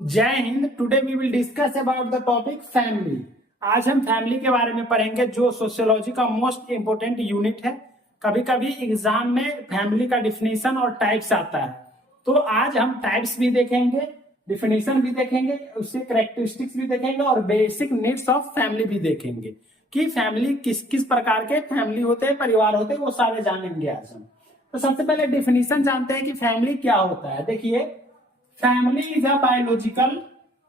जय हिंद। Today we will discuss about the topic family. आज हम फैमिली के बारे में पढ़ेंगे जो सोशियोलॉजी का मोस्ट इंपोर्टेंट यूनिट है। कभी कभी एग्जाम में फैमिली का डिफिनेशन और टाइप्स आता है, तो आज हम टाइप्स भी देखेंगे, डिफिनेशन भी देखेंगे, उसके कैरेक्टरिस्टिक्स भी देखेंगे और बेसिक नीड्स ऑफ फैमिली भी देखेंगे कि फैमिली किस किस प्रकार के फैमिली होते हैं, परिवार होते हैं, वो सारे जानेंगे आज हम। तो सबसे पहले डिफिनेशन जानते हैं कि फैमिली क्या होता है। देखिए, family is a biological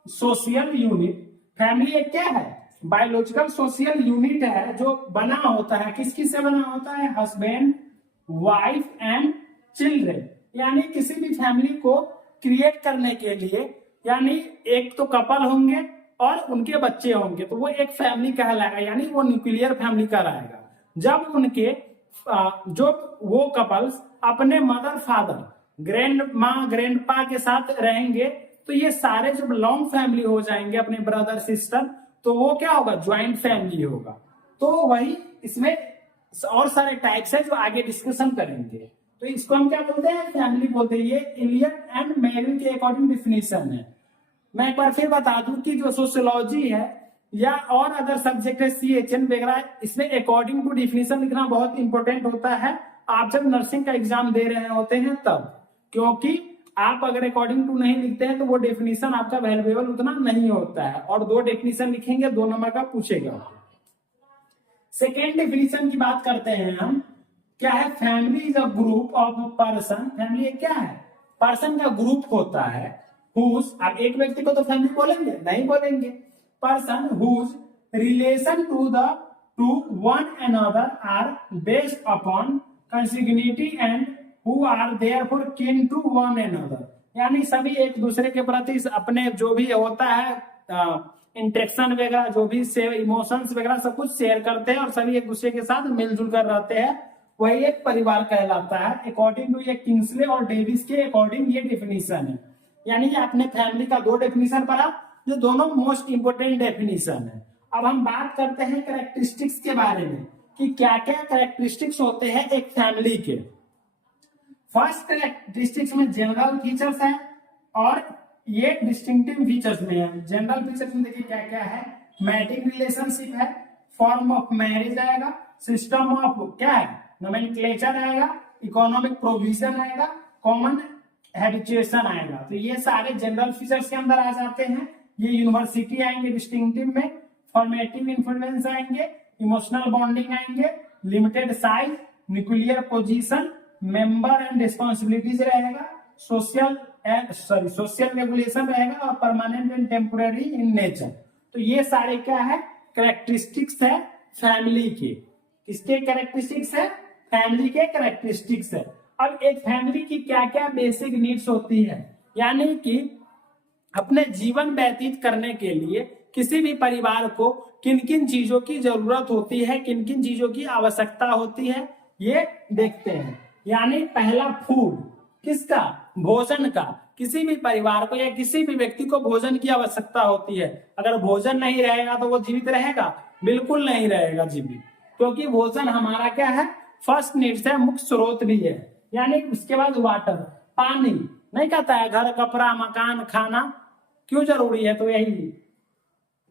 social unit. Family एक क्या है? बायोलॉजिकल सोशल यूनिट है जो बना होता है, किस किस से बना होता है? Husband, wife and children. यानी किसी भी फैमिली को क्रिएट करने के लिए, यानी एक तो कपल होंगे और उनके बच्चे होंगे, तो वो एक फैमिली कहलाएगा, यानी वो न्यूक्लियर फैमिली कहलाएगा। जब उनके जो वो कपल्स अपने मदर फादर, ग्रैंड माँ ग्रैंड पा के साथ रहेंगे, तो ये सारे जब लॉन्ग फैमिली हो जाएंगे, अपने ब्रदर सिस्टर, तो वो क्या होगा? ज्वाइंट फैमिली होगा। तो वही इसमें और सारे टाइप्स है जो आगे डिस्कशन करेंगे। तो इसको हम क्या बोलते हैं? फैमिली बोलते हैं। ये इलियट एंड मेरिल के अकॉर्डिंग डिफिनेशन है। मैं एक बार फिर बता दूं कि जो सोशियोलॉजी है या और अदर सब्जेक्ट है, CHN वगैरह, इसमें अकॉर्डिंग टू डिफिनेशन लिखना बहुत इंपॉर्टेंट होता है। आप जब नर्सिंग का एग्जाम दे रहे होते हैं तब, क्योंकि आप अगर अकॉर्डिंग टू नहीं लिखते हैं तो वो डेफिनेशन आपका वैल्यूएबल उतना नहीं होता है, और 2 डेफिनेशन लिखेंगे, 2 नंबर का पूछेगा। सेकेंड डेफिनेशन की बात करते हैं हम। क्या है? Family is a group of person. Family क्या है? पर्सन का ग्रुप होता है हुज, अब एक व्यक्ति को तो फैमिली बोलेंगे? नहीं बोलेंगे। Person whose relation to one another are based upon consanguinity and who are therefore kin to one another। यानी सभी एक दूसरे के प्रति अपने जो भी होता है इंटरेक्शन वगैरह, जो भी इमोशंस वगैरह, सब कुछ शेयर करते हैं और सभी एक दूसरे के साथ मिलजुल कर रहते हैं, वही एक परिवार कहलाता है। अकॉर्डिंग टू ये किंग्सले और डेविस के अकॉर्डिंग ये डेफिनेशन है। यानी कि आपने फैमिली का 2 डेफिनेशन पढ़ा, जो दोनों मोस्ट इंपोर्टेंट डेफिनेशन है। अब हम बात करते हैं कैरेक्टरिस्टिक्स के बारे में कि क्या क्या कैरेक्टरिस्टिक्स होते हैं एक फैमिली के। फर्स्ट कैरेक्टरिस्टिक्स में जनरल फीचर्स है और ये डिस्टिंक्टिव फीचर्स में है। जनरल फीचर्स में देखिए क्या क्या है। मैटिंग रिलेशनशिप है, फॉर्म ऑफ मैरिज आएगा, सिस्टम ऑफ क्या है? नोमेनक्लेचर आएगा, इकोनॉमिक प्रोविजन आएगा, कॉमन हैबिचुएशन आएगा। तो ये सारे जनरल फीचर्स के अंदर आ जाते हैं। ये यूनिवर्सिटी आएंगे डिस्टिंक्टिव में, फॉर्मेटिव इन्फ्लुएंस आएंगे, इमोशनल बॉन्डिंग आएंगे, limited size, nuclear position, member and responsibilities रहेगा, सोशल रेगुलेशन रहेगा और permanent and temporary in nature. तो ये सारे क्या है? कैरेक्टरिस्टिक्स है फैमिली के। किसके कैरेक्टरिस्टिक्स है? फैमिली के कैरेक्टरिस्टिक्स है। अब एक फैमिली की क्या क्या बेसिक नीड्स होती है, यानी कि अपने जीवन व्यतीत करने के लिए किसी भी परिवार को किन किन चीजों की जरूरत होती है, किन किन चीजों की आवश्यकता होती है, ये देखते हैं। यानी पहला फूड, किसका? भोजन का। किसी भी परिवार को या किसी भी व्यक्ति को भोजन की आवश्यकता होती है। अगर भोजन नहीं रहेगा तो वो जीवित रहेगा? बिल्कुल नहीं रहेगा जीवित, क्योंकि भोजन हमारा क्या है? फर्स्ट नीड्स है, मुख्य स्रोत भी है। यानी उसके बाद वाटर, पानी। नहीं कहता है घर, कपड़ा, मकान, खाना क्यों जरूरी है? तो यही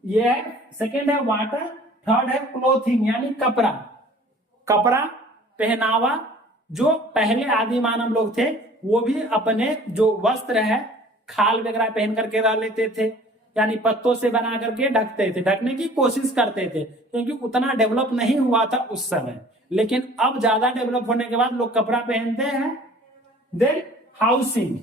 ये है। सेकेंड है वाटर। थर्ड है क्लोथिंग, यानी कपड़ा, कपड़ा पहनावा। जो पहले आदि मानव लोग थे वो भी अपने जो वस्त्र है खाल वगैरह पहन करके रह लेते थे, यानी पत्तों से बना करके ढकते थे, ढकने की कोशिश करते थे, क्योंकि उतना डेवलप नहीं हुआ था उस समय। लेकिन अब ज्यादा डेवलप होने के बाद लोग कपड़ा पहनते हैं। देन हाउसिंग,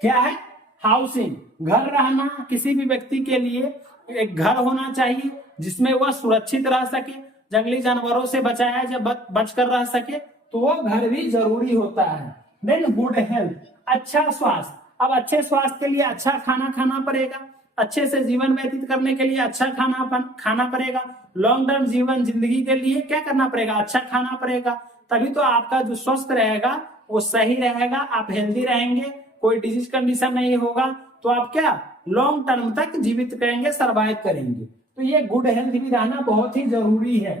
क्या है? हाउसिंग, घर रहना। किसी भी व्यक्ति के लिए एक घर होना चाहिए जिसमें वह सुरक्षित रह सके, जंगली जानवरों से बचकर रह सके, तो वो घर भी जरूरी होता है। देन गुड हेल्थ, अच्छा स्वास्थ्य। अब अच्छे स्वास्थ्य के लिए अच्छा खाना खाना पड़ेगा, अच्छे से जीवन व्यतीत करने के लिए अच्छा खाना पड़ेगा। लॉन्ग टर्म जीवन जिंदगी के लिए क्या करना पड़ेगा? अच्छा खाना पड़ेगा। तभी तो आपका जो स्वस्थ रहेगा वो सही रहेगा, आप हेल्दी रहेंगे, कोई डिजीज कंडीशन नहीं होगा, तो आप क्या लॉन्ग टर्म तक जीवित रहेंगे, सर्वाइव करेंगे। तो ये गुड हेल्थ भी रहना बहुत ही जरूरी है।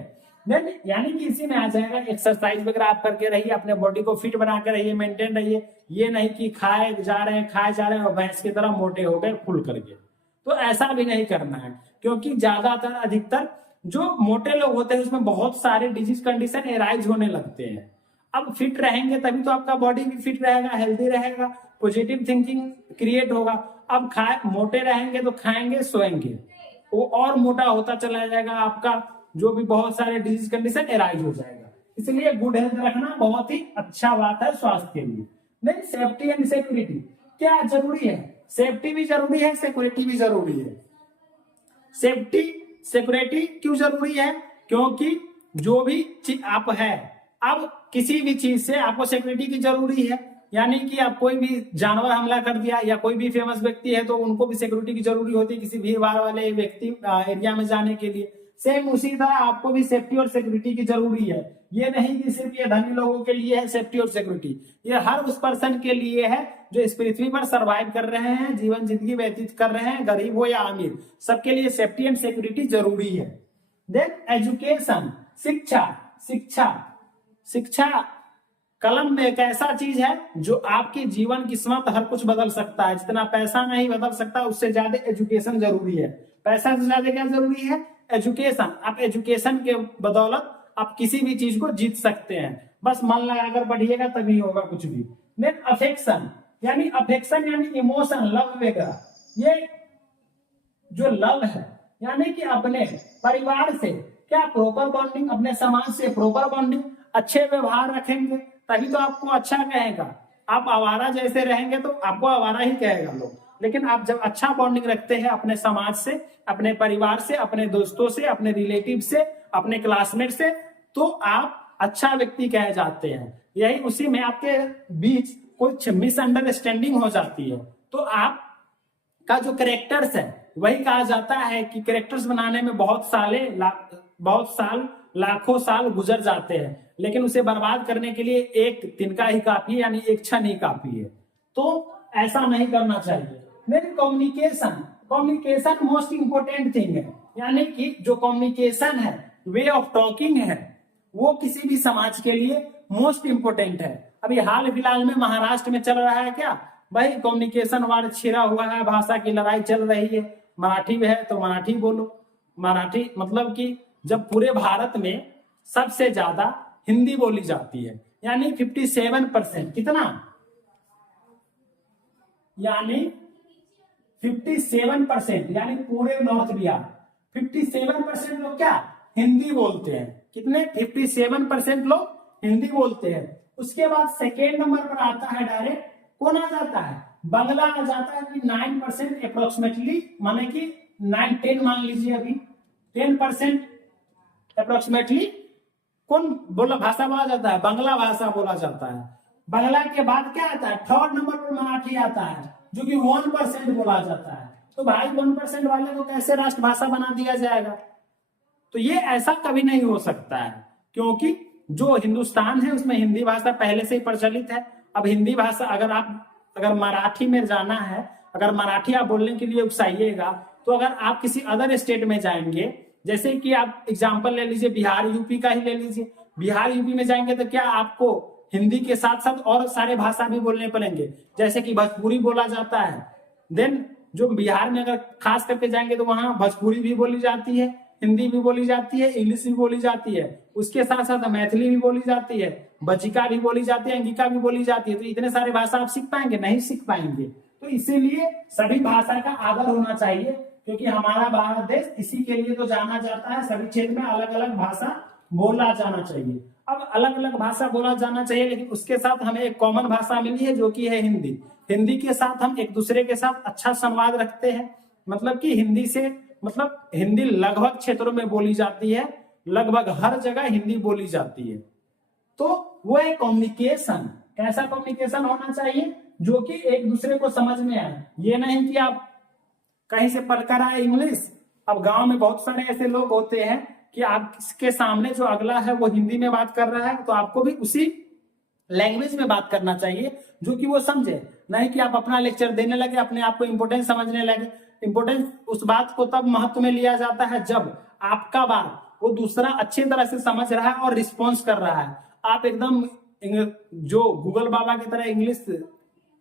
देन यानी कि इसी में आ जाएगा एक्सरसाइज वगैरह आप करके रहिए, अपने बॉडी को फिट बना के रहिए, मेंटेन रहिए। ये नहीं कि खाए जा रहे हैं और भैंस की तरह मोटे हो गए फुल करके, तो ऐसा भी नहीं करना है। क्योंकि ज्यादातर अधिकतर जो मोटे लोग होते हैं उसमें बहुत सारे डिजीज कंडीशन एराइज होने लगते हैं। अब फिट रहेंगे तभी तो आपका बॉडी भी फिट रहेगा, हेल्दी रहेगा, पॉजिटिव थिंकिंग क्रिएट होगा। अब खाए मोटे रहेंगे तो खाएंगे सोएंगे, वो और मोटा होता चला जाएगा, आपका जो भी बहुत सारे डिजीज कंडीशन एराइज हो जाएगा। इसलिए गुड हेल्थ रखना बहुत ही अच्छा बात है स्वास्थ्य के लिए। नहीं, सेफ्टी एंड सिक्योरिटी क्या जरूरी है? सेफ्टी भी जरूरी है, सिक्योरिटी भी जरूरी है। सेफ्टी सिक्योरिटी क्यों जरूरी है? क्योंकि जो भी आप है, अब किसी भी चीज से आपको सिक्योरिटी की जरूरी है। यानी कि आप कोई भी जानवर हमला कर दिया या कोई भी फेमस व्यक्ति है तो उनको भी सिक्योरिटी की जरूरी होती है किसी भीड़ भाड़ वाले व्यक्ति एरिया में जाने के लिए। सेम उसी तरह आपको भी सेफ्टी और सिक्योरिटी की जरूरी है। ये नहीं कि सिर्फ ये धनी लोगों के लिए है सेफ्टी और सिक्योरिटी, ये हर उस पर्सन के लिए है जो इस पृथ्वी पर सर्वाइव कर रहे हैं, जीवन जिंदगी व्यतीत कर रहे हैं, गरीब हो या अमीर, सबके लिए सेफ्टी एंड सिक्योरिटी जरूरी है। देन एजुकेशन, शिक्षा। शिक्षा शिक्षा कलम में एक ऐसा चीज है जो आपकी जीवन किस्मत हर कुछ बदल सकता है। जितना पैसा नहीं बदल सकता उससे ज्यादा एजुकेशन जरूरी है। पैसा से ज्यादा क्या जरूरी है? एजुकेशन। आप एजुकेशन के बदौलत आप किसी भी चीज को जीत सकते हैं, बस मन लगाकर पढ़िएगा तभी होगा कुछ भी। देन अफेक्शन, यानी अफेक्शन यानी इमोशन, लव वगैरह। ये जो लव है यानी कि अपने परिवार से क्या प्रॉपर बॉन्डिंग, अपने समाज से प्रॉपर बॉन्डिंग, अच्छे व्यवहार रखेंगे तभी तो आपको अच्छा कहेगा। आप आवारा जैसे रहेंगे तो आपको आवारा ही कहेगा लोग। लेकिन आप जब अच्छा बॉन्डिंग रखते हैं अपने समाज से, अपने परिवार से, अपने दोस्तों से, अपने रिलेटिव से, अपने क्लासमेट से, तो आप अच्छा व्यक्ति कहे जाते हैं। यही उसी में आपके बीच कुछ मिसअंडरस्टैंडिंग हो जाती है तो आप का जो कैरेक्टर्स है वही कहा जाता है कि कैरेक्टर्स बनाने में बहुत साल लाखों साल गुजर जाते हैं, लेकिन उसे बर्बाद करने के लिए एक तिनका ही काफी है, यानी एक क्षण ही काफी है। तो ऐसा नहीं करना चाहिए। Then communication, communication most important thing है। यानी कि जो कम्युनिकेशन है, वे ऑफ टॉकिंग है, वो किसी भी समाज के लिए मोस्ट इंपोर्टेंट है। अभी हाल फिलहाल में महाराष्ट्र में चल रहा है क्या भाई, कम्युनिकेशन वार छिड़ा हुआ है, भाषा की लड़ाई चल रही है। मराठी में है तो मराठी बोलो। मराठी मतलब कि जब पूरे भारत में सबसे ज्यादा हिंदी बोली जाती है, यानी 57%, कितना? यानी 57%, यानी पूरे नॉर्थ बिहार 57% लोग क्या हिंदी बोलते हैं। कितने? 57% लोग हिंदी बोलते हैं। उसके बाद सेकेंड नंबर पर आता है डायरेक्ट कौन आ जाता है? बांग्ला आ जाता है कि 9% अप्रोक्सीमेटली, माने कि 9-10 मान लीजिए, अभी 10% अप्रोक्सीमेटली कौन बोला भाषा बोला जाता है? बांग्ला भाषा बोला जाता है। बांग्ला के बाद क्या आता है? थर्ड नंबर पर मराठी आता है जो कि 1% बोला जाता है। तो भाई 1% वाले को कैसे राष्ट्रभाषा बना दिया जाएगा? तो ये ऐसा कभी नहीं हो सकता है, क्योंकि जो हिंदुस्तान है उसमें हिंदी भाषा पहले से ही प्रचलित है। अब हिंदी भाषा अगर मराठी में जाना है, अगर मराठी आप बोलने के लिए उकसाइएगा, तो अगर आप किसी अदर स्टेट में जाएंगे, जैसे कि आप एग्जांपल ले लीजिए बिहार यूपी का ही ले लीजिए, बिहार यूपी में जाएंगे तो क्या आपको हिंदी के साथ साथ और सारे भाषा भी बोलने पड़ेंगे, जैसे कि भोजपुरी बोला जाता है। देन जो बिहार में अगर खास करके जाएंगे तो वहां भोजपुरी भी बोली जाती है, हिंदी भी बोली जाती है, इंग्लिश भी बोली जाती है, उसके साथ साथ मैथिली भी बोली जाती है, बचिका भी बोली जाती है, अंगिका भी बोली जाती है। तो इतने सारे भाषा आप सीख पाएंगे? नहीं सीख पाएंगे। तो इसीलिए सभी भाषा का आदर होना चाहिए, क्योंकि हमारा भारत देश इसी के लिए तो जाना जाता है। सभी क्षेत्र में अलग अलग भाषा बोला जाना चाहिए। अब अलग अलग भाषा बोला जाना चाहिए, लेकिन उसके साथ हमें एक कॉमन भाषा मिली है जो कि है हिंदी। हिंदी के साथ हम एक दूसरे के साथ अच्छा संवाद रखते हैं। मतलब कि हिंदी लगभग क्षेत्रों में बोली जाती है, लगभग हर जगह हिंदी बोली जाती है। तो वो है कम्युनिकेशन। कैसा कम्युनिकेशन होना चाहिए? जो कि एक दूसरे को समझ में आए। ये नहीं कि आप कहीं से पढ़कर आए इंग्लिश। अब गांव में बहुत सारे ऐसे लोग होते हैं कि आपके सामने जो अगला है वो हिंदी में बात कर रहा है, तो आपको भी उसी लैंग्वेज में बात करना चाहिए जो कि वो समझे। नहीं कि आप अपना लेक्चर देने लगे, अपने आप को इंपोर्टेंस समझने लगे। इंपोर्टेंस उस बात को तब महत्व में लिया जाता है जब आपका बात वो दूसरा अच्छी तरह से समझ रहा है और रिस्पॉन्स कर रहा है। आप एकदम जो गूगल बाबा की तरह इंग्लिश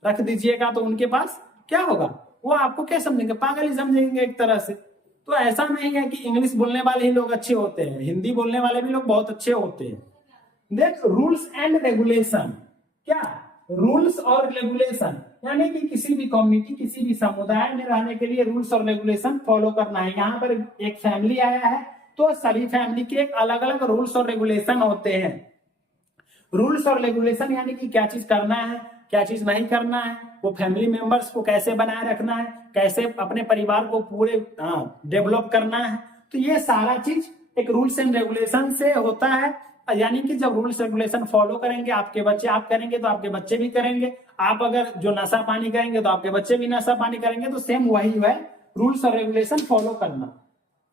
रख दीजिएगा तो उनके पास क्या होगा, वो आपको क्या समझेंगे, पागल ही समझेंगे एक तरह से। तो ऐसा नहीं है कि इंग्लिश बोलने वाले ही लोग अच्छे होते हैं, हिंदी बोलने वाले भी लोग बहुत अच्छे होते हैं। देख रूल्स एंड रेगुलेशन, क्या रूल्स और रेगुलेशन, यानी कि किसी भी कम्युनिटी किसी भी समुदाय में रहने के लिए रूल्स और रेगुलेशन फॉलो करना है। यहाँ पर एक फैमिली आया है तो सभी फैमिली के एक अलग अलग रूल्स और रेगुलेशन होते हैं। रूल्स और रेगुलेशन यानी कि क्या चीज करना है क्या चीज नहीं करना है, वो फैमिली मेंबर्स को कैसे बनाए रखना है, कैसे अपने परिवार को पूरे डेवलप करना है। तो ये सारा चीज एक रूल्स एंड रेगुलेशन से होता है। यानी कि जब रूल्स रेगुलेशन फॉलो करेंगे आपके बच्चे, आप करेंगे तो आपके बच्चे भी करेंगे। आप अगर जो नशा पानी करेंगे तो आपके बच्चे भी नशा पानी करेंगे। तो सेम वही है रूल्स और रेगुलेशन फॉलो करना।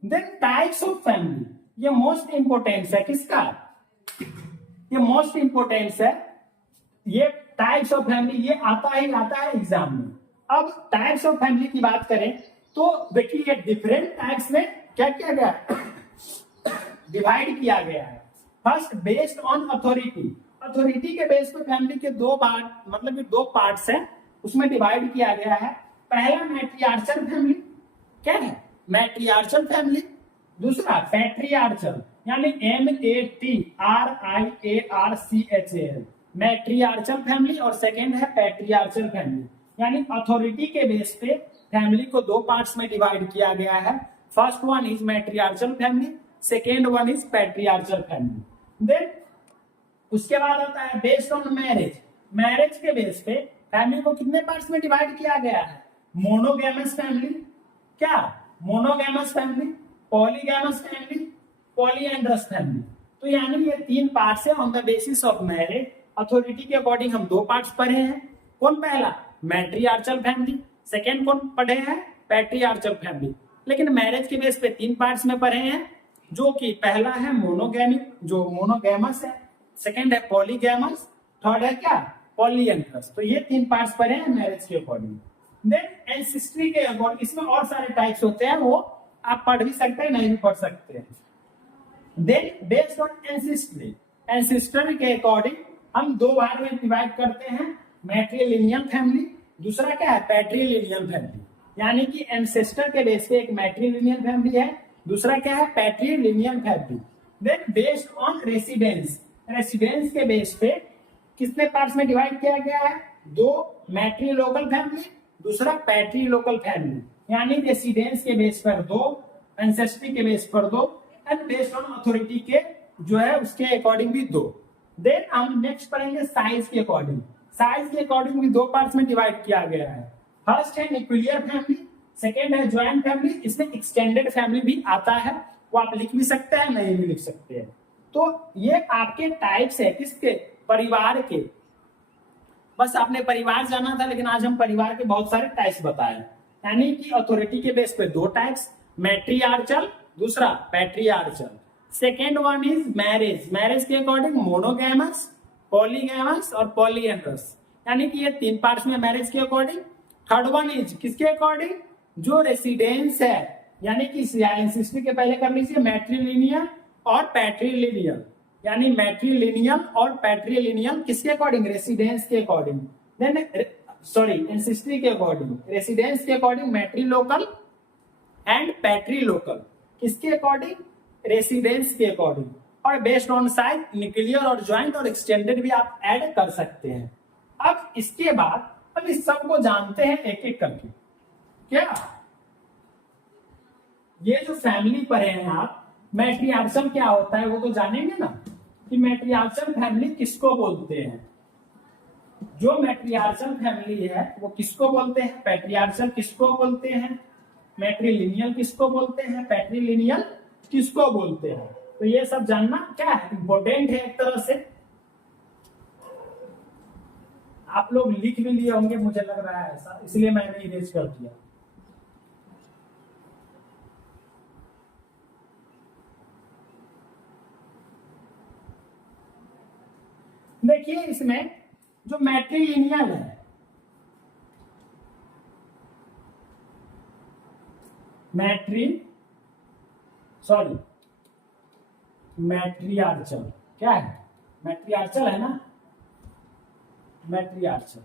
देन टाइप्स ऑफ फैमिली, ये मोस्ट इंपोर्टेंस है किसका, ये मोस्ट इंपोर्टेंस है। ये टाइप्स ऑफ फैमिली ये आता है एग्जाम में। अब टाइप्स ऑफ फैमिली की बात करें तो देखिए ये डिफरेंट टाइप्स में क्या किया गया है, डिवाइड किया गया है। First based on authority, authority के बेस पे फैमिली के दो पार्ट, मतलब कि दो पार्ट्स हैं, उसमें डिवाइड किया गया है। पहला मैट्रियार्चल फैमिली, क्या है मैट्रियार्चल फैमिली। दूसरा पैट्रियार्चल, यानी MATRIARCHAL, मैट्रियार्चल फैमिली। और सेकेंड है पैट्रियार्चल फैमिली, यानी अथॉरिटी के बेस पे फैमिली को दो पार्ट्स में डिवाइड किया गया है। First one is matriarchal family, second one is patriarchal family. Then उसके बाद आता है बेस्ड ऑन मैरिज, मैरिज के बेस पे फैमिली को कितने पार्ट्स में डिवाइड किया गया है, मोनोगैमस फैमिली, क्या monogamous family, polygamous family, polyandrous family. तो यानी ये तीन पार्ट्स है on the basis of marriage. Authority के अकॉर्डिंग हम दो पार्ट्स पढ़े हैं, कौन पहला मैट्रियार्चल फैमिली, सेकेंड कौन पढ़े हैं पैट्रियार्चल फैमिली। लेकिन मैरिज के बेस पे तीन पार्ट्स में पढ़े हैं, जो कि पहला है मोनोगैमिक जो मोनोगैमस है, सेकेंड है पॉलीगैमस, थर्ड है क्या पॉलीएंड्रस। तो ये तीन पार्ट्स पढ़े हैं मैरिज के अकॉर्डिंग। देन एंसेस्ट्री के अकॉर्डिंग इसमें और सारे टाइप्स होते हैं, वो आप पढ़ भी सकते हैं नहीं भी पढ़ सकते हैं। Then based on ancestry, ancestor के अकॉर्डिंग हम दो भाग में डिवाइड करते हैं, मैट्रिलिनियल फैमिली, दूसरा क्या है पैट्रिलिनियल फैमिली। यानी कि एंसेस्टर के बेस पे एक मैट्रिलिनियल फैमिली है, दूसरा क्या है patrilineal family. Then based on residence, residence के बेस पे कितने पार्ट्स में डिवाइड किया गया है, दो मैट्रिलोकल फैमिली, दूसरा पैट्रिलोकल फैमिली। यानी रेसिडेंस के बेस पर दो, एंसेस्ट्री के बेस पर दो, एंड बेस्ड ऑन अथॉरिटी के जो है उसके अकॉर्डिंग भी दो। देन हम नेक्स्ट पढ़ेंगे साइज के अकॉर्डिंग, साइज के अकॉर्डिंग भी दो पार्ट्स में डिवाइड किया गया है। फर्स्ट है न्यूक्लियर फैमिली, सेकेंड है ज्वाइंट फैमिली। इसमें एक्सटेंडेड फैमिली भी आता है, वो आप लिख भी सकते हैं नहीं भी लिख सकते हैं। तो ये आपके टाइप्स है किसके, परिवार के। बस आपने परिवार जाना था, लेकिन आज हम परिवार के बहुत सारे टाइप्स बताए। यानी कि अथॉरिटी के बेस पे दो टाइप्स, मैट्रियार्चल, दूसरा patriarchal. Second one is marriage, marriage के अकॉर्डिंग मोनोगैमस, पॉलीगैमस और पॉलीएंड्रस। यानी कि ये तीन पार्ट्स में मैरिज के अकॉर्डिंग। थर्ड वन इज किसके अकॉर्डिंग, जो रेसिडेंस है, यानी कि एंसेस्ट्री के पहले कर लीजिए मैट्रिलिनियल और पैट्रिलिनियल, यानी मैट्रिलिनियल और पैट्रिलिनियल किसके अकॉर्डिंग, रेसिडेंस के अकॉर्डिंग। देन सॉरी एंसेस्ट्री के अकॉर्डिंग, रेसिडेंस के अकॉर्डिंग मैट्रिलोकल एंड पैट्रिलोकल, किसके अकॉर्डिंग, रेसिडेंस के अकॉर्डिंग। और बेस्ड ऑन साइज न्यूक्लियर और ज्वाइंट और एक्सटेंडेड भी आप ऐड कर सकते हैं। अब इसके बाद अब इस सबको जानते हैं एक एक करके। क्या ये जो फैमिली पढ़े हैं आप, मैट्रियार्चल क्या होता है वो तो जानेंगे ना, कि मैट्रियार्चल फैमिली किसको बोलते हैं। जो मैट्रियार्चल फैमिली है वो किसको बोलते हैं, पैट्रियार्चल किसको बोलते हैं, मैट्रिलिनियल किसको बोलते हैं, पैट्रिलिनियल किसको बोलते हैं। तो ये सब जानना क्या है, इंपॉर्टेंट है एक तरह से। आप लोग लिख भी लिए होंगे मुझे लग रहा है ऐसा, इसलिए मैंने इरेज कर दिया। देखिए इसमें जो मैट्रिलिनियल है, मैट्रियार्चल। क्या है? मैट्रियार्चल है ना, मैट्रियार्चल।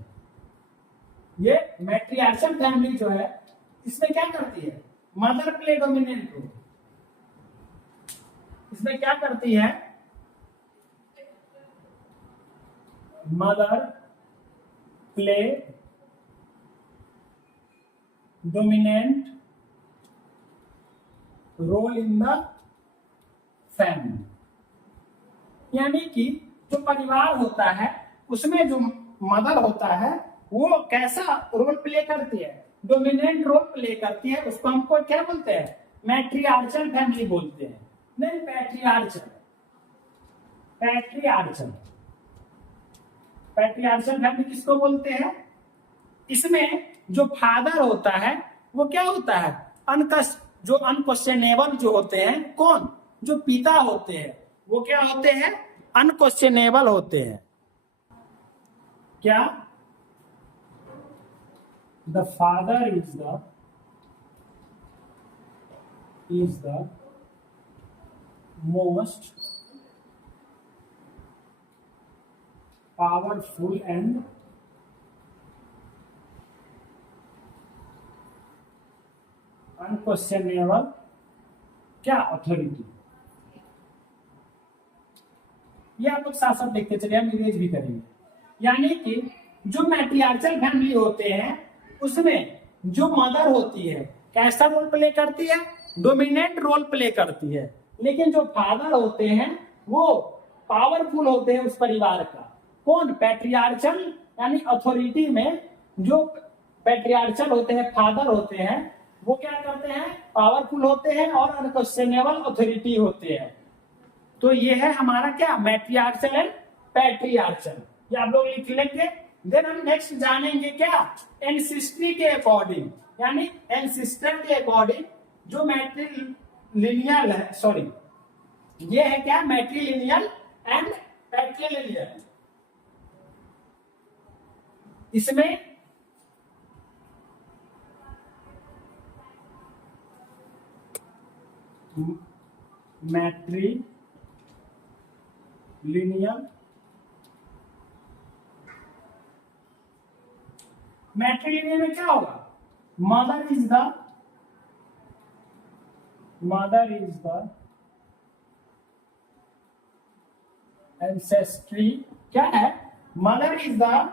ये मैट्रियार्चल फैमिली जो है इसमें क्या करती है? Mother play dominant role. इसमें क्या करती है? Mother play dominant role in the family. यानी कि जो परिवार होता है उसमें जो मदर होता है वो कैसा रोल प्ले करती है? डोमिनेंट रोल प्ले करती है। उसको हमको क्या बोलते हैं? मैट्रियार्चल फैमिली बोलते हैं। नहीं, पैट्रियार्चल। पैट्रियार्चल, पैट्रियार्चल फैमिली किसको बोलते हैं? इसमें जो फादर होता है वो क्या होता है? जो अनक्वेश्चनेबल जो होते हैं, कौन? जो पिता होते हैं वो क्या होते हैं? अनक्वेश्चनेबल होते हैं। क्या? The father is the most powerful and unquestionable क्या? अथॉरिटी। ये आप लोग साथ साथ देखते चलिए, हम इरेज भी करेंगे। यानी कि जो मैट्रियार्चल फैमिली होते हैं उसमें जो मदर होती है कैसा रोल प्ले करती है? डोमिनेंट रोल प्ले करती है। लेकिन जो फादर होते हैं वो पावरफुल होते हैं उस परिवार का। कौन? पैट्रियार्चल, यानी अथॉरिटी में जो पैट्रियार्चल होते हैं, फादर होते हैं, वो क्या करते हैं? पावरफुल होते हैं और अनक्वेश्चनेबल अथॉरिटी होते हैं। तो ये है हमारा क्या? मैट्रियार्चल एंड पैट्रियार्चल। ये आप लोग लिख लेंगे। देन हम नेक्स्ट जानेंगे क्या? एंसेस्ट्री के अकॉर्डिंग, यानी एंसेस्टर के अकॉर्डिंग जो मैट्रिलिनियल है, सॉरी ये है क्या? मैट्रिलिनियल एंड पैट्रिलिनियल। इसमें मैट्रिलिनियल में क्या होगा? Mother is the ancestry. क्या है? मदर इज द,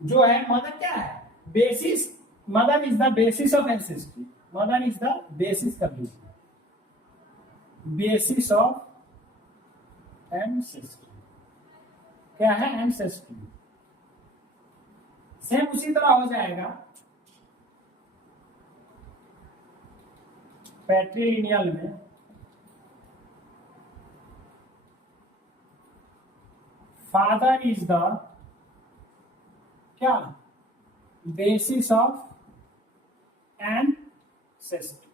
जो है मदर क्या है? Basis. Mother is the basis of ancestry. Mother is the basis कर लीजिए, बेसिस ऑफ एंसेस्ट्री। क्या है? एंसेस्ट्री। सेम उसी तरह हो जाएगा पैट्रिलिनियल में। फादर इज द क्या? Basis of ancestry.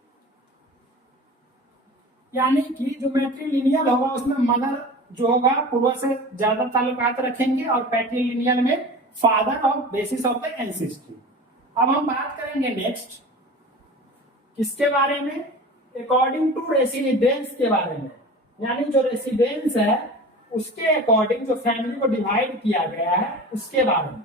यानी कि जो मैट्रिलिनियल होगा उसमें मदर जो होगा पूर्वज से ज्यादा ताल्लुकात रखेंगे और पैट्रिलिनियल में father of basis of the ancestry. अब हम बात करेंगे नेक्स्ट किसके बारे में? अकॉर्डिंग टू रेसिडेंस के बारे में। यानी जो रेसिडेंस है उसके अकॉर्डिंग जो फैमिली को डिवाइड किया गया है उसके बारे में।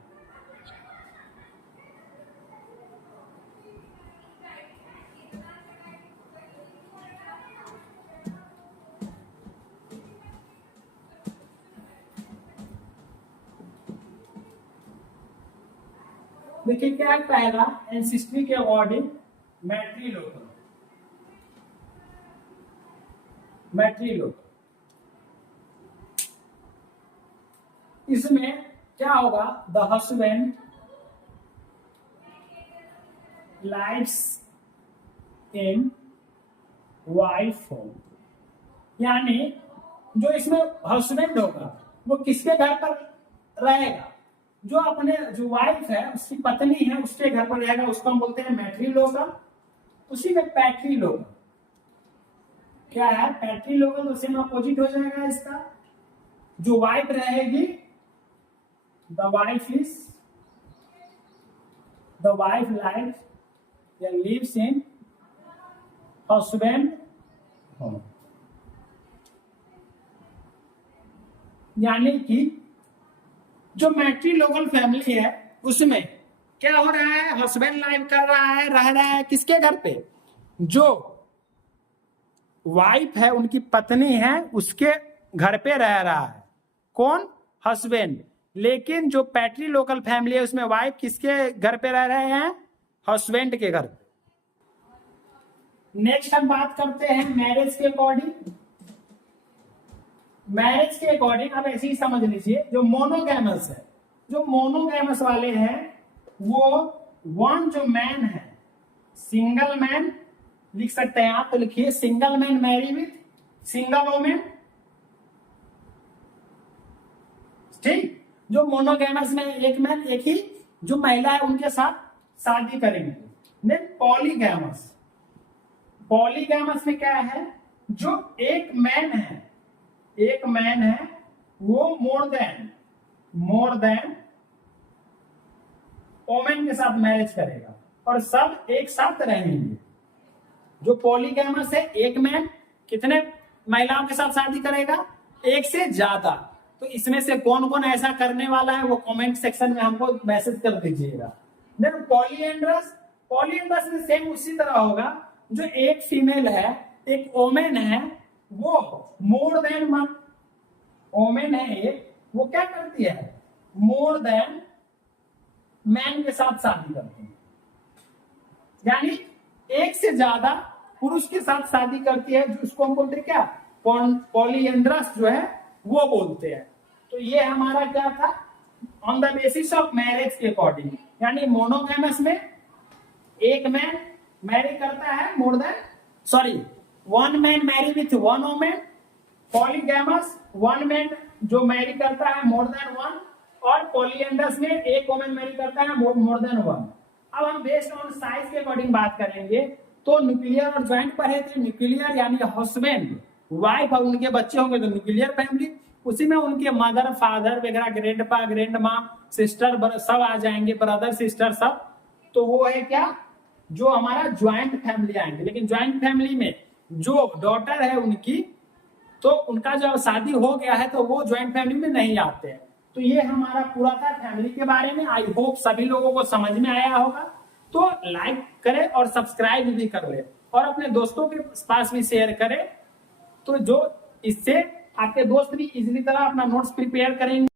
देखिए क्या है? पहला एंसेस्ट्री के अकॉर्डिंग मैट्रिलोकल। इसमें क्या होगा? The husband lives in wife home. यानी जो इसमें हस्बैंड होगा वो किसके घर पर रहेगा? जो अपने जो वाइफ है उसकी पत्नी है उसके घर पर रहेगा, उसको हम बोलते हैं मैट्रिलोकल। उसी में पैट्रिलोकल। क्या है? पैट्रिलोकल तो सेम अपोजिट हो जाएगा इसका। जो वाइफ रहेगी, द वाइफ लाइफ या लिव्स इन हस्बैंड होम। यानी कि जो मैट्रिलोकल फैमिली है उसमें क्या हो रहा है, हस्बैंड लाइव कर रहा है, रह रहा है किसके घर पे, जो वाइफ है उनकी पत्नी है उसके घर पे रह रहा है, कौन, हस्बैंड। लेकिन जो पैट्रिलोकल फैमिली है उसमें वाइफ किसके घर पे रह रहे हैं, हस्बैंड के घर पे। नेक्स्ट हम बात करते हैं मैरिज के अकॉर्डिंग। मैरिज के अकॉर्डिंग आप ऐसे ही समझ लीजिए, जो मोनोगैमस है, जो मोनोगैमस वाले हैं वो वन जो मैन है, सिंगल मैन लिख सकते हैं आप, तो लिखिए single man marry with single women, ठीक। जो मोनोगैमस में एक मैन एक ही जो महिला है उनके साथ शादी करेंगे। देन पॉलीगैमस, पॉलीगैमस में क्या है, जो एक मैन है, एक मैन है वो मोर देन वोमेन के साथ मैरिज करेगा और सब एक साथ रहेंगे। जो पॉलीगैमस है, एक मैन कितने महिलाओं के साथ शादी करेगा, एक से ज्यादा। तो इसमें से कौन कौन ऐसा करने वाला है वो कमेंट सेक्शन में हमको मैसेज कर दीजिएगा। देन पॉलीएंड्रस, पॉलीएंड्रस में सेम उसी तरह होगा, जो एक फीमेल है एक वोमेन है वो मोर देन वन, वोमेन है एक, वो क्या करती है, मोर देन मैन के साथ शादी करती है, यानी एक से ज्यादा पुरुष के साथ शादी करती है, जो उसको हम बोलते हैं क्या, पॉलीएंड्रस जो है वो बोलते हैं। तो ये हमारा क्या था, on the basis of marriage के अकॉर्डिंग, यानी मोनोगैमस में एक मैन मैरी करता है more than, sorry one man marry with one women, polygamous one man जो मैरी करता है मोर देन वन, और पॉलीएंड्रस में एक वोमेन मैरी करता है मोर देन वन। अब हम बेस्ड ऑन साइज के अकॉर्डिंग बात करेंगे, तो न्यूक्लियर और ज्वाइंट पढ़े थे। न्यूक्लियर यानी हस्बैंड वाइफ और उनके बच्चे होंगे तो न्यूक्लियर फैमिली, उसी में उनके मदर फादर वगैरह ग्रैंडपा ग्रैंड माँ सिस्टर सब आ जाएंगे, ब्रदर सिस्टर सब, तो वो है क्या, जो हमारा ज्वाइंट फैमिली आएंगे। लेकिन ज्वाइंट फैमिली में जो डॉटर है उनकी, तो उनका जब शादी हो गया है तो वो ज्वाइंट फैमिली में नहीं आते हैं। तो ये हमारा पूरा था फैमिली के बारे में। आई होप सभी लोगों को समझ में आया होगा, तो लाइक करें और सब्सक्राइब भी कर ले और अपने दोस्तों के पास भी शेयर करें, तो जो इससे आपके दोस्त भी इजीली तरह अपना नोट्स प्रिपेयर करेंगे।